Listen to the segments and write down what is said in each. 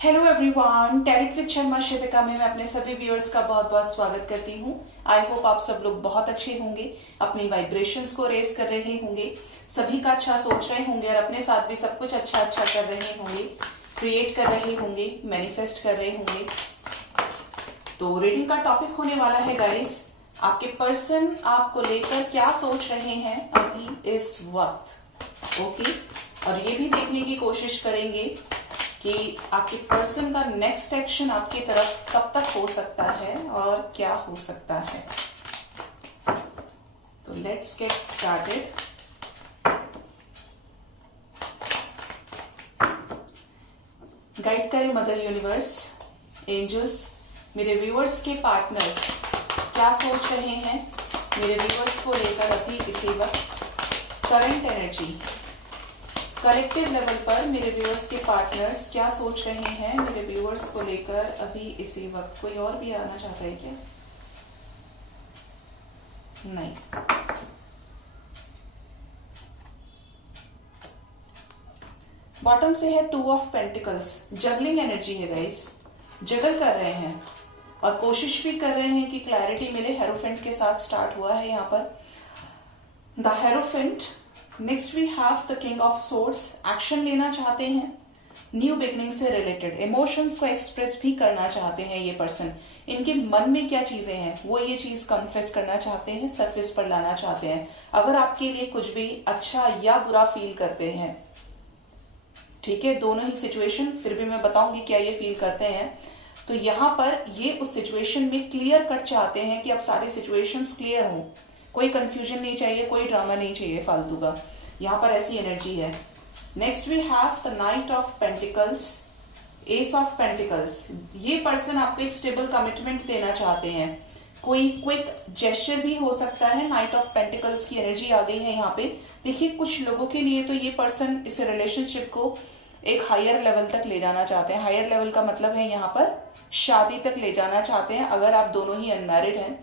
Hello everyone, टैरिट with Sharma शिविका में मैं अपने सभी व्यूअर्स का बहुत बहुत स्वागत करती हूँ। आई होप आप सब लोग बहुत अच्छे होंगे, अपनी वाइब्रेशंस को रेज कर रहे होंगे, सभी का अच्छा सोच रहे होंगे और अपने साथ भी सब कुछ अच्छा अच्छा कर रहे होंगे, क्रिएट कर रहे होंगे, मैनिफेस्ट कर रहे होंगे। तो रीडिंग का टॉपिक होने वाला है गाइस, आपके पर्सन आपको लेकर क्या सोच रहे हैं अभी इस वक्त। ओके, और ये भी देखने की कोशिश करेंगे कि आपके पर्सन का नेक्स्ट एक्शन आपकी तरफ कब तक हो सकता है और क्या हो सकता है। तो लेट्स गेट स्टार्टेड। गाइड करें मदर यूनिवर्स, एंजल्स, मेरे व्यूअर्स के पार्टनर्स क्या सोच रहे हैं मेरे व्यूअर्स को लेकर अभी इसी वक्त। करंट एनर्जी, कलेक्टिव लेवल पर मेरे व्यूअर्स के पार्टनर्स क्या सोच रहे हैं मेरे व्यूअर्स को लेकर अभी इसी वक्त। कोई और भी आना चाहता है क्या? नहीं। बॉटम से है 2 ऑफ पेंटिकल्स, जगलिंग एनर्जी है गाइस, जगल कर रहे हैं और कोशिश भी कर रहे हैं कि क्लैरिटी मिले। हेरोफेंट के साथ स्टार्ट हुआ है यहाँ पर the hierophant. Next we have the king of swords, action लेना चाहते हैं, न्यू बिगनिंग से रिलेटेड इमोशंस को एक्सप्रेस भी करना चाहते हैं ये पर्सन। इनके मन में क्या चीजें हैं वो ये चीज कन्फेस करना चाहते हैं, सरफेस पर लाना चाहते हैं। अगर आपके लिए कुछ भी अच्छा या बुरा फील करते हैं, ठीक है, दोनों ही सिचुएशन, फिर भी मैं बताऊंगी क्या ये फील करते हैं। तो यहाँ पर ये उस सिचुएशन में क्लियर कट चाहते हैं कि अब सारी सिचुएशंस क्लियर हों, कोई कंफ्यूजन नहीं चाहिए, कोई ड्रामा नहीं चाहिए फालतू का। यहाँ पर ऐसी एनर्जी है। Next we have the knight of pentacles, ace of pentacles. ये पर्सन आपको एक स्टेबल कमिटमेंट देना चाहते हैं, कोई क्विक जेस्चर भी हो सकता है। नाइट ऑफ पेंटिकल्स की एनर्जी आ गई है यहाँ पे। देखिए, कुछ लोगों के लिए तो ये पर्सन इस रिलेशनशिप को एक हायर लेवल तक ले जाना चाहते हैं। हायर लेवल का मतलब है यहाँ पर शादी तक ले जाना चाहते हैं। अगर आप दोनों ही अनमैरिड हैं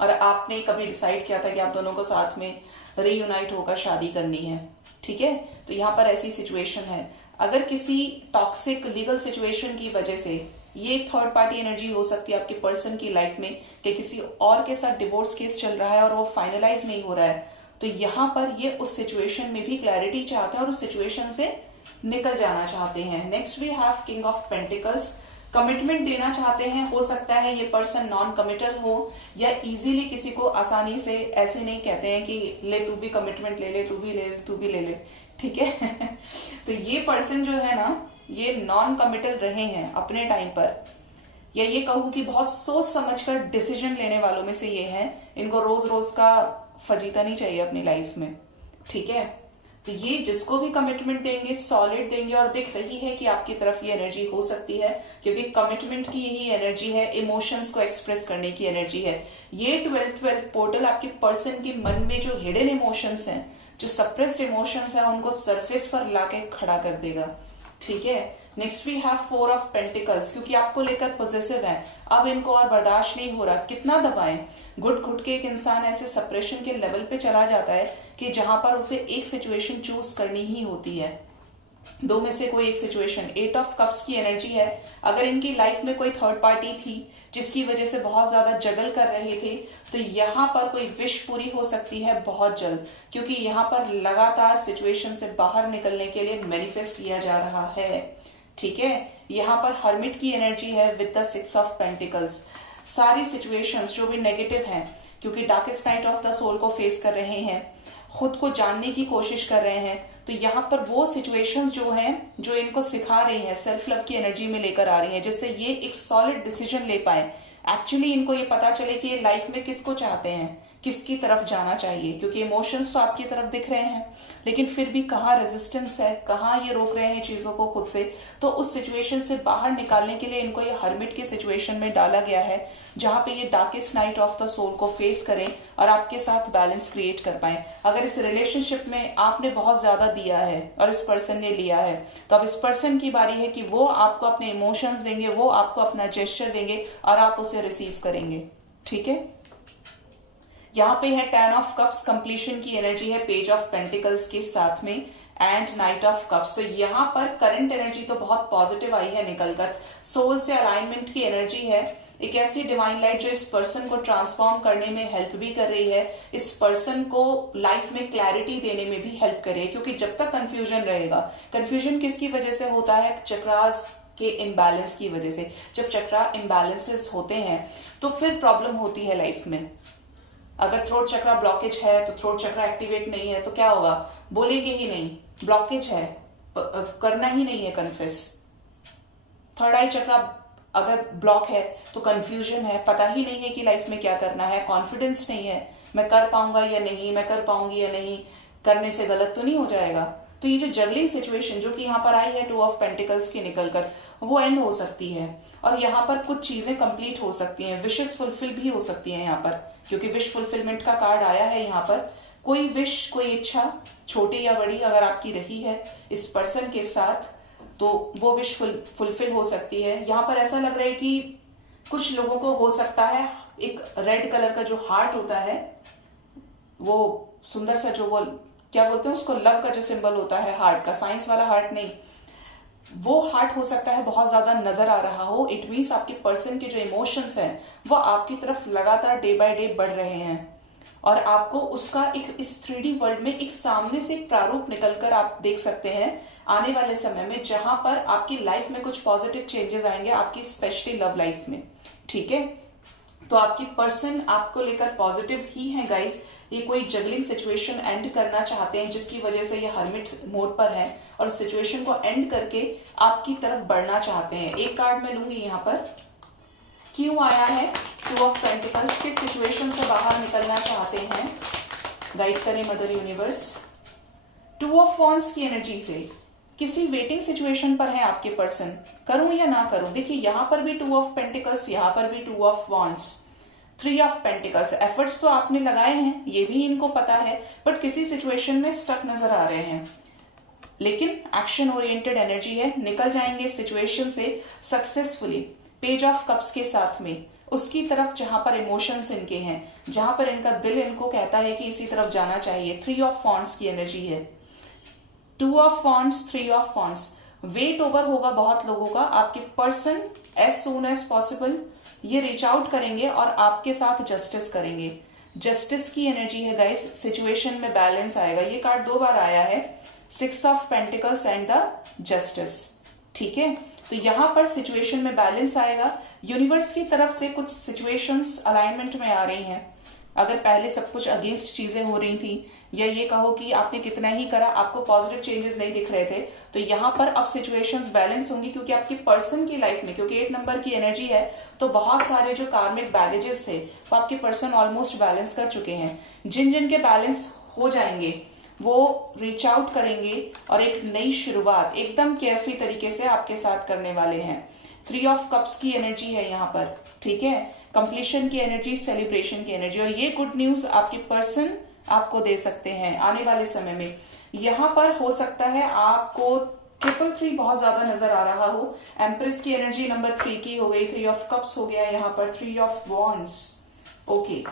और आपने कभी डिसाइड किया था कि आप दोनों को साथ में रीयूनाइट होकर शादी करनी है, ठीक है, तो यहाँ पर ऐसी सिचुएशन है। अगर किसी टॉक्सिक लीगल सिचुएशन की वजह से, ये एक थर्ड पार्टी एनर्जी हो सकती है आपके पर्सन की लाइफ में कि किसी और के साथ डिवोर्स केस चल रहा है और वो फाइनलाइज नहीं हो रहा है, तो यहाँ पर ये उस सिचुएशन में भी क्लैरिटी चाहते हैं और उस सिचुएशन से निकल जाना चाहते हैं। Next we have king of pentacles, commitment देना चाहते हैं। हो सकता है ये पर्सन नॉन कमिटल हो या इजीली किसी को आसानी से ऐसे नहीं कहते हैं कि ले तू भी कमिटमेंट ले ले, तू भी ले ले, तू भी ले ले, ठीक है। तो ये पर्सन जो है ना, ये नॉन कमिटल रहे हैं अपने टाइम पर, या ये कहूं कि बहुत सोच समझकर डिसीजन लेने वालों में से ये हैं। इनको रोज रोज का फजीता नहीं चाहिए अपनी लाइफ में, ठीक है। तो ये जिसको भी कमिटमेंट देंगे सॉलिड देंगे, और दिख रही है कि आपकी तरफ ये एनर्जी हो सकती है क्योंकि कमिटमेंट की यही एनर्जी है, इमोशंस को एक्सप्रेस करने की एनर्जी है। ये 12 पोर्टल आपके पर्सन के मन में जो हिडन इमोशंस हैं, जो सप्रेस्ड इमोशंस हैं, उनको सरफेस पर लाके खड़ा कर देगा, ठीक है। Next we have 4 of pentacles, क्योंकि आपको लेकर पॉजिटिव है, अब इनको और बर्दाश्त नहीं हो रहा। कितना दबाएं, घुट घुट के एक इंसान ऐसे सप्रेशन के लेवल पे चला जाता है कि जहां पर उसे एक सिचुएशन चूज करनी ही होती है, दो में से कोई एक सिचुएशन। 8 ऑफ कप्स की एनर्जी है। अगर इनकी लाइफ में कोई थर्ड पार्टी थी जिसकी वजह से बहुत ज्यादा जगल कर रहे थे, तो यहाँ पर कोई विश पूरी हो सकती है बहुत जल्द, क्योंकि यहाँ पर लगातार सिचुएशन से बाहर निकलने के लिए मैनिफेस्ट किया जा रहा है, ठीक है। यहाँ पर हर्मिट की एनर्जी है विद द 6 ऑफ पेंटिकल्स। सारी सिचुएशंस जो भी नेगेटिव हैं, क्योंकि darkest night of the soul को फेस कर रहे हैं, खुद को जानने की कोशिश कर रहे हैं, तो यहाँ पर वो सिचुएशंस जो हैं जो इनको सिखा रही हैं, सेल्फ लव की एनर्जी में लेकर आ रही हैं, जिससे ये एक सॉलिड डिसीजन ले पाए। एक्चुअली इनको ये पता चले कि ये लाइफ में किसको चाहते हैं, किसकी तरफ जाना चाहिए, क्योंकि इमोशंस तो आपकी तरफ दिख रहे हैं, लेकिन फिर भी कहाँ रेजिस्टेंस है, कहाँ ये रोक रहे हैं चीजों को खुद से। तो उस सिचुएशन से बाहर निकालने के लिए इनको ये हर्मिट की सिचुएशन में डाला गया है, जहां पे ये darkest night of the soul को फेस करें और आपके साथ बैलेंस क्रिएट कर पाए। अगर इस रिलेशनशिप में आपने बहुत ज्यादा दिया है और इस पर्सन ने लिया है, तो अब इस पर्सन की बारी है कि वो आपको अपने इमोशंस देंगे, वो आपको अपना जेस्चर देंगे और आप उसे रिसीव करेंगे, ठीक है। यहाँ पे है 10 ऑफ कप्स, कंप्लीशन की एनर्जी है पेज ऑफ पेंटिकल्स के साथ में। And night of cups. तो यहाँ पर करंट एनर्जी तो बहुत पॉजिटिव आई है निकलकर, सोल से अलाइनमेंट की एनर्जी है, एक ऐसी डिवाइन लाइट जो इस पर्सन को ट्रांसफॉर्म करने में हेल्प भी कर रही है, इस पर्सन को लाइफ में क्लैरिटी देने में भी हेल्प कर रही है। क्योंकि जब तक कंफ्यूजन रहेगा, कंफ्यूजन किसकी वजह से होता है? चक्रास के इम्बैलेंस की वजह से। जब चक्रा इम्बैलेंसेस होते हैं तो फिर प्रॉब्लम होती है लाइफ में। अगर थ्रोट चक्रा ब्लॉकेज है तो थ्रोट चक्रा एक्टिवेट नहीं है तो क्या होगा? बोलेंगे ही नहीं, ब्लॉकेज है, करना ही नहीं है कन्फेस। थर्ड आई चक्रा अगर ब्लॉक है तो कंफ्यूजन है, पता ही नहीं है कि लाइफ में क्या करना है, कॉन्फिडेंस नहीं है, मैं कर पाऊंगा या नहीं, मैं कर पाऊंगी या नहीं, करने से गलत तो नहीं हो जाएगा। तो ये जो जगलिंग सिचुएशन जो कि यहाँ पर आई है 2 ऑफ पेंटिकल्स की निकलकर, वो एंड हो सकती है। और यहाँ पर कुछ चीजें कंप्लीट हो सकती हैं, विशेस फुलफिल भी हो सकती हैं यहाँ पर, क्योंकि विश फुलफिलमेंट का कार्ड आया है यहाँ पर। कोई विश, कोई इच्छा, छोटी या बड़ी, अगर आपकी रही है इस पर्सन के साथ तो वो विश फुलफिल हो सकती है। यहाँ पर ऐसा लग रहा है कि कुछ लोगों को हो सकता है एक रेड कलर का जो हार्ट होता है, वो सुंदर सा, जो वो क्या बोलते हैं उसको, लव का जो सिंबल होता है हार्ट का, साइंस वाला हार्ट नहीं, वो हार्ट हो सकता है बहुत ज्यादा नजर आ रहा हो। इट मीन्स आपके पर्सन के जो इमोशंस हैं वो आपकी तरफ लगातार डे बाय डे बढ़ रहे हैं और आपको उसका एक इस 3D वर्ल्ड में एक सामने से एक प्रारूप निकलकर आप देख सकते हैं आने वाले समय में, जहां पर आपकी लाइफ में कुछ पॉजिटिव चेंजेस आएंगे, आपकी स्पेशली लव लाइफ में। ठीक है, तो आपकी पर्सन आपको लेकर पॉजिटिव ही है गाइस। ये कोई जगलिंग सिचुएशन एंड करना चाहते हैं जिसकी वजह से ये हर्मिट मोड पर है और सिचुएशन को एंड करके आपकी तरफ बढ़ना चाहते हैं। एक कार्ड मैं लूंगी यहाँ पर, क्यों आया है 2 ऑफ पेंटिकल्स, किस सिचुएशन से बाहर निकलना चाहते हैं, गाइड करें मदर यूनिवर्स। 2 ऑफ वॉन्ड्स की एनर्जी से किसी वेटिंग सिचुएशन पर है आपके पर्सन, करूं या ना करूं। देखिए यहां पर भी 2 ऑफ पेंटिकल्स, यहां पर भी 2 of wands, 3 of pentacles. Efforts तो आपने लगाए हैं, ये भी इनको पता है, बट किसी सिचुएशन में स्टक नजर आ रहे हैं, लेकिन एक्शन ओरिएंटेड एनर्जी है, निकल जाएंगे इस सिचुएशन से सक्सेसफुली। पेज ऑफ कप्स के साथ में उसकी तरफ जहां पर इमोशंस इनके हैं, जहां पर इनका दिल इनको कहता है कि इसी तरफ जाना चाहिए। 3 ऑफ वॉन्ड्स की एनर्जी है, 2 of wands, 3 of wands. Wait over होगा बहुत लोगों का। आपके person as soon as possible ये रीच आउट करेंगे और आपके साथ जस्टिस करेंगे। जस्टिस की एनर्जी है गाइस, सिचुएशन में बैलेंस आएगा। ये कार्ड 2 बार आया है, 6 of pentacles and the justice. ठीक है, तो यहां पर सिचुएशन में बैलेंस आएगा। यूनिवर्स की तरफ से कुछ सिचुएशंस अलाइनमेंट में आ रही हैं। अगर पहले सब कुछ अगेंस्ट चीजें हो रही थी, या ये कहो कि आपने कितना ही करा आपको पॉजिटिव चेंजेस नहीं दिख रहे थे, तो यहाँ पर अब सिचुएशंस बैलेंस होंगी, क्योंकि आपकी पर्सन की लाइफ में, क्योंकि 8 नंबर की एनर्जी है, तो बहुत सारे जो कार्मिक बैगेजेस थे वो आपके पर्सन ऑलमोस्ट बैलेंस कर चुके हैं। जिन जिन के बैलेंस हो जाएंगे वो रीच आउट करेंगे और एक नई शुरुआत एकदम केयरफुल तरीके से आपके साथ करने वाले हैं। 3 ऑफ कप्स की एनर्जी है यहाँ पर। ठीक है, कंप्लीशन की एनर्जी, सेलिब्रेशन की एनर्जी, और ये गुड न्यूज आपके पर्सन आपको दे सकते हैं आने वाले समय में। यहां पर हो सकता है आपको 333 बहुत ज्यादा नजर आ रहा हो। एम्प्रेस की एनर्जी नंबर 3 की हो गई, 3 ऑफ कप्स हो गया यहाँ पर, 3 ऑफ वॉन्ड्स। ओके,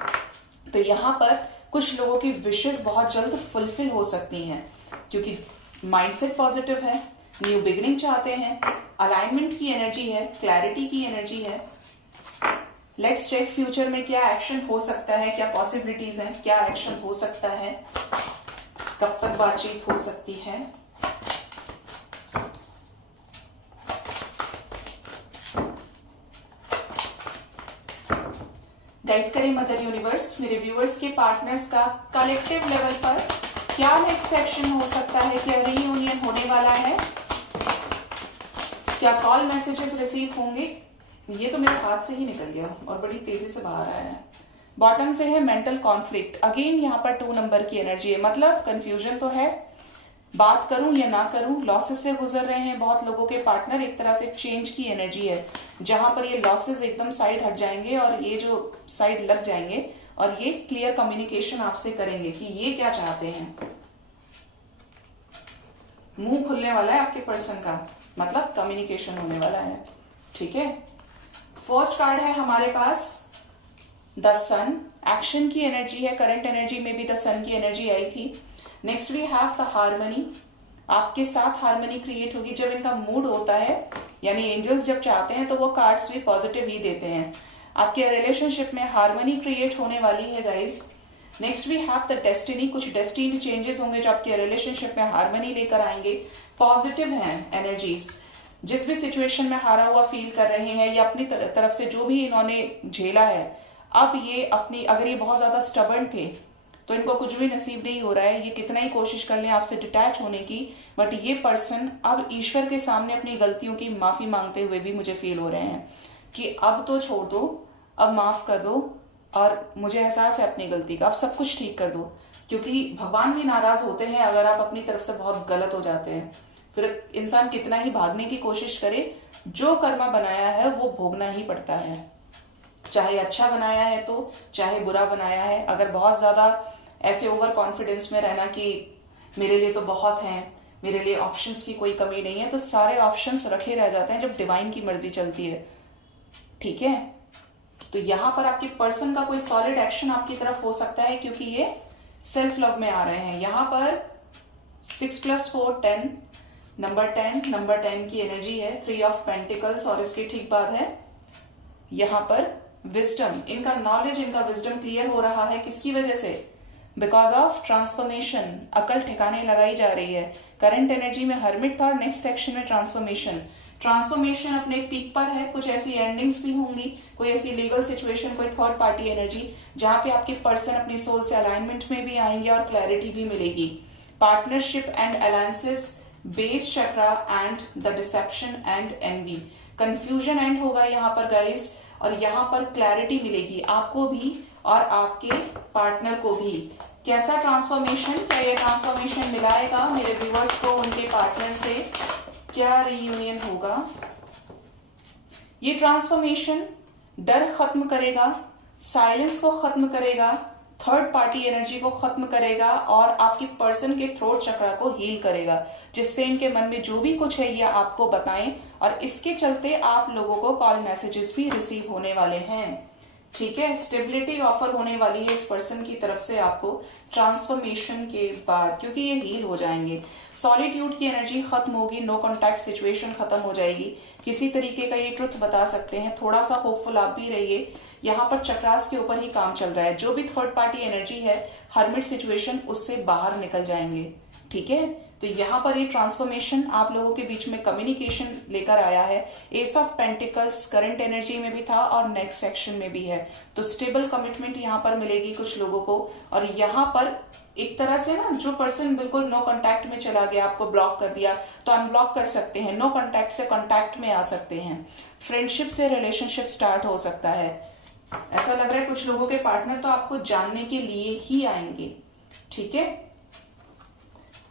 तो यहाँ पर कुछ लोगों की विशेस बहुत जल्द फुलफिल हो सकती हैं, क्योंकि माइंडसेट पॉजिटिव है, न्यू बिगिनिंग चाहते हैं, अलाइनमेंट की एनर्जी है, क्लैरिटी की एनर्जी है। लेट्स चेक फ्यूचर में क्या एक्शन हो सकता है, क्या पॉसिबिलिटीज हैं, क्या एक्शन हो सकता है, कब तक बातचीत हो सकती है। गाइड करें मदर यूनिवर्स मेरे व्यूअर्स के पार्टनर्स का कलेक्टिव लेवल पर क्या नेक्स्ट एक्शन हो सकता है, क्या रीयूनियन होने वाला है, क्या कॉल मैसेजेस रिसीव होंगे। ये तो मेरे हाथ से ही निकल गया और बड़ी तेजी से बाहर आया है। बॉटम से है मेंटल कॉन्फ्लिक्ट, अगेन यहाँ पर 2 नंबर की एनर्जी है, मतलब कंफ्यूजन तो है, बात करूं या ना करूं, लॉसेस से गुजर रहे हैं बहुत लोगों के पार्टनर। एक तरह से चेंज की एनर्जी है, जहां पर ये लॉसेस एकदम साइड हट जाएंगे और ये जो साइड लग जाएंगे और ये क्लियर कम्युनिकेशन आपसे करेंगे कि ये क्या चाहते हैं। मुंह खुलने वाला है आपके पर्सन का, मतलब कम्युनिकेशन होने वाला है। ठीक है, फर्स्ट कार्ड है हमारे पास द सन, एक्शन की एनर्जी है, करंट एनर्जी में भी द सन की एनर्जी आई थी। Next we have the harmony, आपके साथ हार्मनी क्रिएट होगी। जब इनका मूड होता है, यानी एंजल्स जब चाहते हैं तो वो कार्ड्स भी पॉजिटिव ही देते हैं। आपके रिलेशनशिप में हार्मनी क्रिएट होने वाली है guys. Next we have the destiny. कुछ डेस्टिनी चेंजेस होंगे जो आपके रिलेशनशिप में हार्मनी लेकर आएंगे। पॉजिटिव हैं एनर्जीज। जिस भी सिचुएशन में हारा हुआ फील कर रहे हैं या अपनी तरफ से जो भी इन्होंने झेला है, अब ये अपनी, अगर ये बहुत ज्यादा स्टबर्न थे तो इनको कुछ भी नसीब नहीं हो रहा है। ये कितना ही कोशिश कर लें आपसे डिटैच होने की, बट ये पर्सन अब ईश्वर के सामने अपनी गलतियों की माफी मांगते हुए भी मुझे फील हो रहे हैं कि अब तो छोड़ दो, अब माफ कर दो, और मुझे एहसास है अपनी गलती का, अब सब कुछ ठीक कर दो। क्योंकि भगवान भी नाराज होते हैं अगर आप अपनी तरफ से बहुत गलत हो जाते हैं। फिर इंसान कितना ही भागने की कोशिश करे, जो कर्मा बनाया है वो भोगना ही पड़ता है। चाहे अच्छा बनाया है तो, चाहे बुरा बनाया है। अगर बहुत ज्यादा ऐसे ओवर कॉन्फिडेंस में रहना कि मेरे लिए तो बहुत हैं, मेरे लिए ऑप्शंस की कोई कमी नहीं है, तो सारे ऑप्शंस रखे रह जाते हैं जब डिवाइन की मर्जी चलती है। ठीक है, तो यहां पर आपके पर्सन का कोई सॉलिड एक्शन आपकी तरफ हो सकता है क्योंकि ये सेल्फ लव में आ रहे हैं। यहां पर 6 + 4 10, नंबर 10 की एनर्जी है। 3 ऑफ पेंटिकल्स, और इसके ठीक बाद है यहां पर विजडम। इनका नॉलेज, इनका विजडम क्लियर हो रहा है। किसकी वजह से? Because of transformation. अकल ठिकाने लगाई जा रही है। करंट एनर्जी में हर्मिट था, नेक्स्ट एक्शन में ट्रांसफॉर्मेशन। ट्रांसफॉर्मेशन अपने पीक पर है। कुछ ऐसी एंडिंग्स भी होंगी, कोई ऐसी लीगल सिचुएशन, कोई थर्ड पार्टी एनर्जी जहां पे आपके पर्सन अपनी सोल से अलाइनमेंट में भी आएंगे और क्लैरिटी भी मिलेगी। Partnership and alliances, base chakra and the deception and envy. Confusion end होगा यहाँ पर गाइस, और यहाँ पर क्लैरिटी मिलेगी आपको भी और आपके पार्टनर को भी। कैसा ट्रांसफॉर्मेशन? क्या ये ट्रांसफॉर्मेशन मिलाएगा मेरे व्यूअर्स को उनके पार्टनर से? क्या रियूनियन होगा? ये ट्रांसफॉर्मेशन डर खत्म करेगा, साइलेंस को खत्म करेगा, थर्ड पार्टी एनर्जी को खत्म करेगा और आपके पर्सन के थ्रोट चक्रा को हील करेगा, जिससे इनके मन में जो भी कुछ है ये आपको बताएं, और इसके चलते आप लोगों को कॉल मैसेजेस भी रिसीव होने वाले हैं। ठीक है, स्टेबिलिटी ऑफर होने वाली है इस पर्सन की तरफ से आपको ट्रांसफॉर्मेशन के बाद, क्योंकि ये हील हो जाएंगे। सॉलिट्यूड की एनर्जी खत्म होगी, नो कॉन्टैक्ट सिचुएशन खत्म हो जाएगी। किसी तरीके का ये ट्रुथ बता सकते हैं। थोड़ा सा होपफुल आप भी रहिए। यहाँ पर चक्रास के ऊपर ही काम चल रहा है। जो भी थर्ड पार्टी एनर्जी है, हर्मिट सिचुएशन, उससे बाहर निकल जाएंगे। ठीक है, तो यहाँ पर ये ट्रांसफॉर्मेशन आप लोगों के बीच में कम्युनिकेशन लेकर आया है। S of pentacles current energy में भी था और नेक्स्ट एक्शन में भी है, तो स्टेबल कमिटमेंट यहाँ पर मिलेगी कुछ लोगों को। और यहाँ पर एक तरह से ना, जो पर्सन बिल्कुल नो कांटेक्ट में चला गया, आपको ब्लॉक कर दिया, तो अनब्लॉक कर सकते हैं। नो कांटेक्ट से कांटेक्ट में आ सकते हैं। फ्रेंडशिप से रिलेशनशिप स्टार्ट हो सकता है। ऐसा लग रहा है कुछ लोगों के पार्टनर तो आपको जानने के लिए ही आएंगे। ठीक है,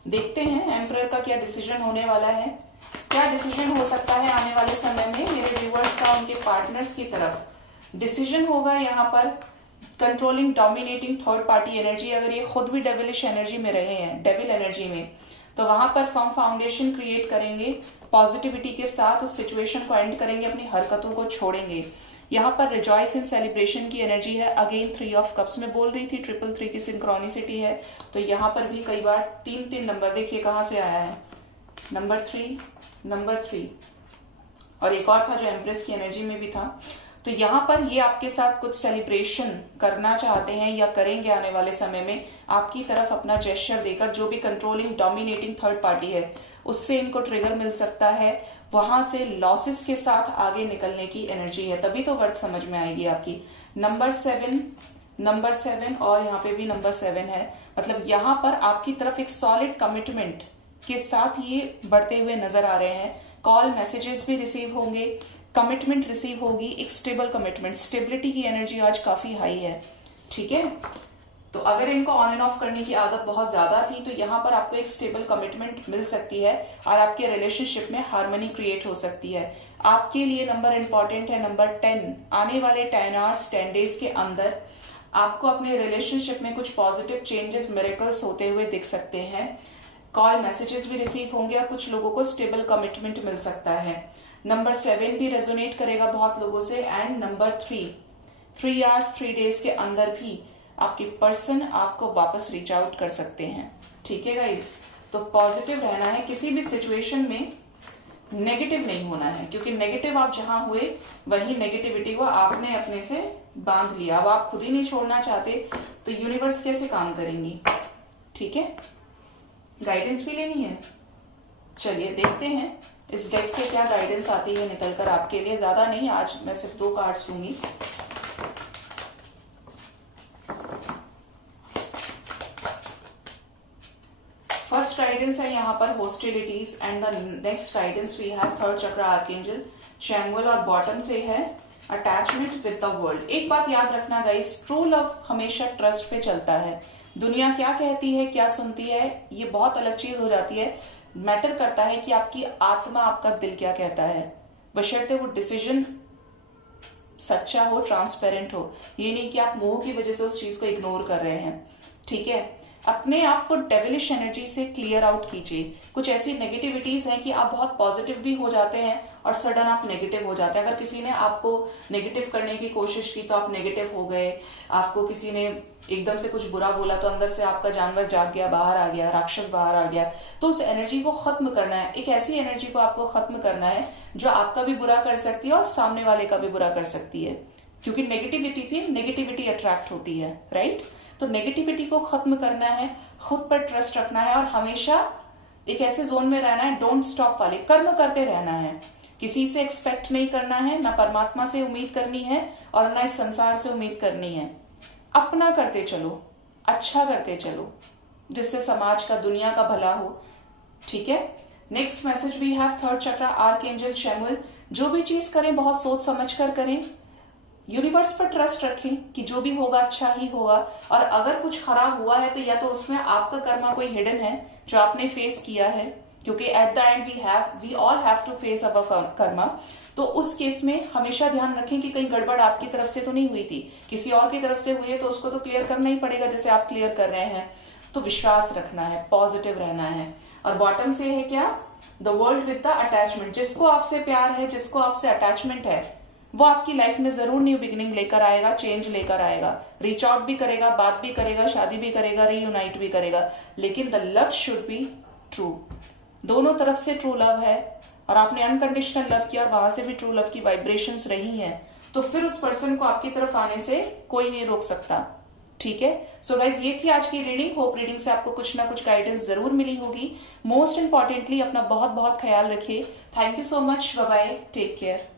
देखते हैं एम्परर का क्या डिसीजन होने वाला है। क्या डिसीजन हो सकता है आने वाले समय में मेरे व्यूअर्स का उनके पार्टनर्स की तरफ? डिसीजन होगा यहाँ पर controlling, dominating third party energy. अगर ये खुद भी डेविलिश एनर्जी में रहे हैं, डेविल एनर्जी में, तो वहां पर फर्म फाउंडेशन क्रिएट करेंगे, पॉजिटिविटी के साथ उस सिचुएशन को एंड करेंगे, अपनी हरकतों को छोड़ेंगे। यहाँ पर रिजॉइस इन सेलिब्रेशन की एनर्जी है। अगेन 3 ऑफ कप्स में बोल रही थी, 333 की सिंक्रोनिसिटी है, तो यहाँ पर भी कई बार 3 नंबर देखिए कहाँ से आया है, नंबर 3, और एक और था जो एम्प्रेस की एनर्जी में भी था। तो यहाँ पर ये आपके साथ कुछ सेलिब्रेशन करना चाहते हैं या करेंगे आने वाले समय में, आपकी तरफ अपना जेस्चर देकर। जो भी कंट्रोलिंग, डोमिनेटिंग थर्ड पार्टी है, उससे इनको ट्रिगर मिल सकता है। वहां से लॉसेस के साथ आगे निकलने की एनर्जी है, तभी तो वर्ड समझ में आएगी आपकी। नंबर 7 और यहाँ पे भी नंबर 7 है। मतलब यहाँ पर आपकी तरफ एक सॉलिड कमिटमेंट के साथ ये बढ़ते हुए नजर आ रहे हैं। कॉल मैसेजेस भी रिसीव होंगे, कमिटमेंट रिसीव होगी, एक स्टेबल कमिटमेंट। स्टेबिलिटी की एनर्जी आज काफी हाई है। ठीक है, तो अगर इनको ऑन एंड ऑफ करने की आदत बहुत ज्यादा थी, तो यहाँ पर आपको एक स्टेबल कमिटमेंट मिल सकती है और आपके रिलेशनशिप में हार्मनी क्रिएट हो सकती है। आपके लिए नंबर इंपॉर्टेंट है नंबर 10। आने वाले 10 आवर्स 10 डेज के अंदर आपको अपने रिलेशनशिप में कुछ पॉजिटिव चेंजेस, मिरेकल्स होते हुए दिख सकते हैं। कॉल मैसेजेस भी रिसीव होंगे और कुछ लोगों को स्टेबल कमिटमेंट मिल सकता है। नंबर 7 भी रेजोनेट करेगा बहुत लोगों से। एंड नंबर 3 आवर्स 3 डेज के अंदर भी आपके पर्सन आपको वापस रीच आउट कर सकते हैं। ठीक है गाइस, तो तो पॉजिटिव रहना है, किसी भी सिचुएशन में नेगेटिव नहीं होना है, क्योंकि नेगेटिव आप जहां हुए वही नेगेटिविटी को आपने अपने से बांध लिया। अब आप खुद ही नहीं छोड़ना चाहते तो यूनिवर्स कैसे काम करेंगी? ठीक है, गाइडेंस भी लेनी है। चलिए देखते हैं इस डेक से क्या गाइडेंस आती है निकलकर आपके लिए। ज्यादा नहीं, आज मैं सिर्फ 2 कार्ड्स लूंगी। फर्स्ट गाइडेंस है यहाँ पर hostilities and the next guidance we have third chakra archangel Chamuel, और बॉटम से है अटैचमेंट विद द वर्ल्ड। एक बात याद रखना गाइस, ट्रू लव हमेशा ट्रस्ट पे चलता है। दुनिया क्या कहती है, क्या सुनती है, ये बहुत अलग चीज हो जाती है। मैटर करता है कि आपकी आत्मा, आपका दिल क्या कहता है, बशर्ते वो डिसीजन सच्चा हो, ट्रांसपेरेंट हो। ये नहीं कि आप मोह की वजह से उस चीज को इग्नोर कर रहे हैं। ठीक है, अपने आप को डेविलिश एनर्जी से क्लियर आउट कीजिए। कुछ ऐसी नेगेटिविटीज हैं कि आप बहुत पॉजिटिव भी हो जाते हैं और सडन आप नेगेटिव हो जाते हैं। अगर किसी ने आपको नेगेटिव करने की कोशिश की तो आप नेगेटिव हो गए। आपको किसी ने एकदम से कुछ बुरा बोला तो अंदर से आपका जानवर जाग गया, बाहर आ गया, राक्षस बाहर आ गया। तो उस एनर्जी को खत्म करना है। एक ऐसी एनर्जी को आपको खत्म करना है जो आपका भी बुरा कर सकती है और सामने वाले का भी बुरा कर सकती है, क्योंकि नेगेटिविटी से नेगेटिविटी अट्रैक्ट होती है, राइट? तो नेगेटिविटी को खत्म करना है, खुद पर ट्रस्ट रखना है और हमेशा एक ऐसे जोन में रहना है, डोंट स्टॉप वाले कर्म करते रहना है। किसी से एक्सपेक्ट नहीं करना है, ना परमात्मा से उम्मीद करनी है और ना इस संसार से उम्मीद करनी है। अपना करते चलो, अच्छा करते चलो, जिससे समाज का, दुनिया का भला हो। ठीक है, next message we have third chakra archangel Chamuel. जो भी चीज करें बहुत सोच समझ कर करें, यूनिवर्स पर ट्रस्ट रखें कि जो भी होगा अच्छा ही होगा। और अगर कुछ खराब हुआ है तो या तो उसमें आपका कर्मा कोई हिडन है जो आपने फेस किया है, क्योंकि at the end we all have to face our karma. तो उस केस में हमेशा ध्यान रखें कि कहीं गड़बड़ आपकी तरफ से तो नहीं हुई थी, किसी और की तरफ से हुई है तो उसको तो क्लियर करना ही पड़ेगा जैसे आप क्लियर कर रहे हैं। तो विश्वास रखना है, पॉजिटिव रहना है। और बॉटम से है क्या? The world with the attachment. जिसको आपसे प्यार है, जिसको आपसे अटैचमेंट है, वो आपकी लाइफ में जरूर न्यू बिगिनिंग लेकर आएगा, चेंज लेकर आएगा, रीच आउट भी करेगा, बात भी करेगा, शादी भी करेगा, रीयूनाइट भी करेगा। लेकिन the love should be true. दोनों तरफ से ट्रू लव है और आपने अनकंडीशनल लव किया और वहां से भी ट्रू लव की वाइब्रेशंस रही हैं, तो फिर उस पर्सन को आपकी तरफ आने से कोई नहीं रोक सकता। ठीक है, सो गाइज ये थी आज की रीडिंग। होप रीडिंग से आपको कुछ ना कुछ गाइडेंस जरूर मिली होगी। मोस्ट इंपॉर्टेंटली अपना बहुत बहुत ख्याल रखिए। Thank you so much, bye bye, take care.